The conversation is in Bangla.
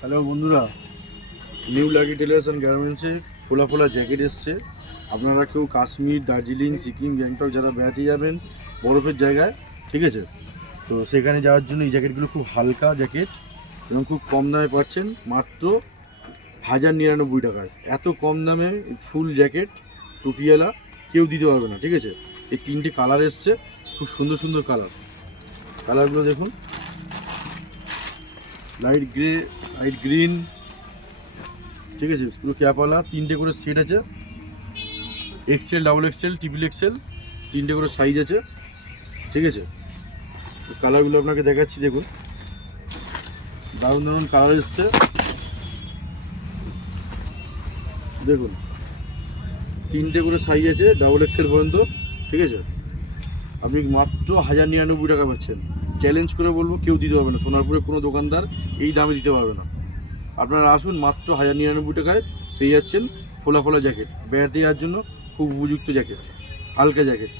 হ্যালো বন্ধুরা, নিউ লাকি টেলার্স অ্যান্ড গার্মেন্টসে ফোলা ফোলা জ্যাকেট এসছে। আপনারা কেউ কাশ্মীর, দার্জিলিং, সিকিম, গ্যাংটক যারা বেড়াতে যাবেন বরফের জায়গায়, ঠিক আছে, তো সেখানে যাওয়ার জন্য এই জ্যাকেটগুলো খুব হালকা জ্যাকেট এবং খুব কম দামে পাচ্ছেন, মাত্র 1099 টাকায়। এত কম দামে ফুল জ্যাকেট টুপিওয়ালা কেউ দিতে পারবে না, ঠিক আছে। এই 3টে কালার এসছে, খুব সুন্দর সুন্দর কালারগুলো দেখুন। লাইট গ্রে, লাইট গ্রিন, ঠিক আছে, পুরো ক্যাপওয়ালা। 3টে করে সেট আছে, XL, double XL, triple XL, 3টে করে সাইজ আছে, ঠিক আছে। কালারগুলো আপনাকে দেখাচ্ছি, দেখুন দারুণ দারুণ কালার এসছে, দেখুন 3টে করে সাইজ আছে, ডাবল এক্সেল পর্যন্ত, ঠিক আছে। আপনি মাত্র 1099 টাকা পাচ্ছেন। চ্যালেঞ্জ করে বলবো কেউ দিতে পারবে না, সোনারপুরে কোনো দোকানদার এই দামে দিতে পারবে না। আপনারা আসুন, মাত্র 1099 টাকায় পেয়ে যাচ্ছেন ফোলা ফোলা জ্যাকেট। বেড়াতে যাওয়ার জন্য খুব উপযুক্ত জ্যাকেট, হালকা জ্যাকেট।